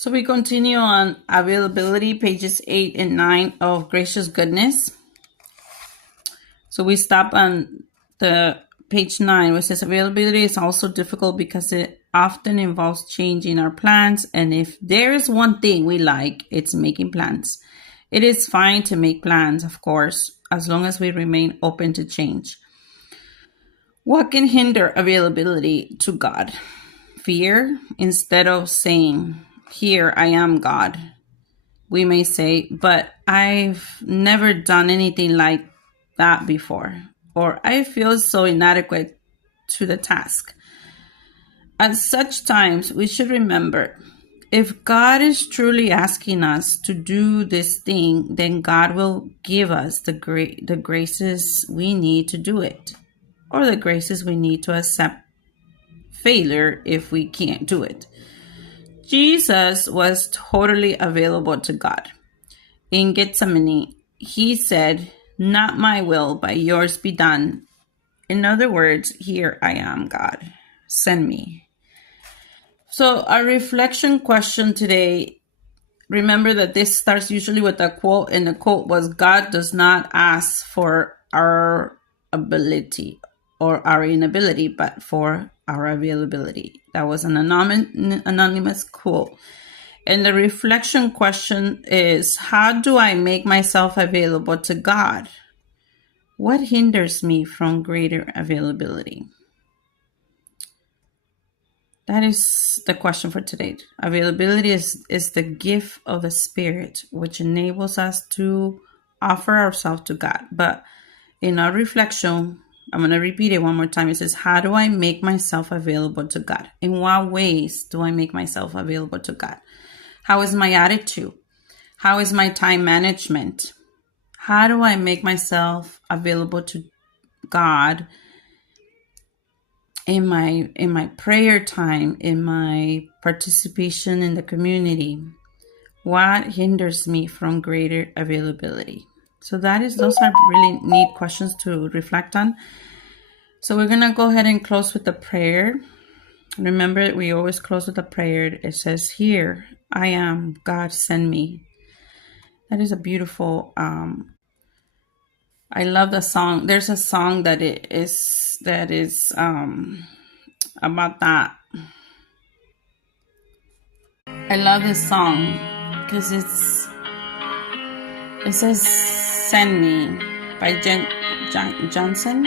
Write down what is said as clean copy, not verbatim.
So we continue on availability, pages 8 and 9 of Gracious Goodness. So we stop on the page 9, which says availability is also difficult because it often involves changing our plans. And if there is one thing we like, it's making plans. It is fine to make plans, of course, as long as we remain open to change. What can hinder availability to God? Fear. Instead of saying, "Here I am, God," we may say, "But I've never done anything like that before," or "I feel so inadequate to the task." At such times, we should remember, if God is truly asking us to do this thing, then God will give us the graces we need to do it, or the graces we need to accept failure if we can't do it. Jesus was totally available to God. In Gethsemane, he said, "Not my will, but yours be done." In other words, "Here I am, God. Send me." So our reflection question today, remember that this starts usually with a quote, and the quote was, "God does not ask for our ability or our inability, but for our availability." That was an anonymous quote. And the reflection question is, how do I make myself available to God? What hinders me from greater availability? That is the question for today. Availability is the gift of the Spirit, which enables us to offer ourselves to God. But in our reflection, I'm going to repeat it one more time. It says, how do I make myself available to God? In what ways do I make myself available to God? How is my attitude? How is my time management? How do I make myself available to God in my prayer time, in my participation in the community? What hinders me from greater availability? So those are really neat questions to reflect on. So we're going to go ahead and close with a prayer. Remember, we always close with a prayer. It says, "Here I am, God, send me." That is a beautiful, I love the song. There's a song that is about that. I love this song because it says "Send Me" by Johnson.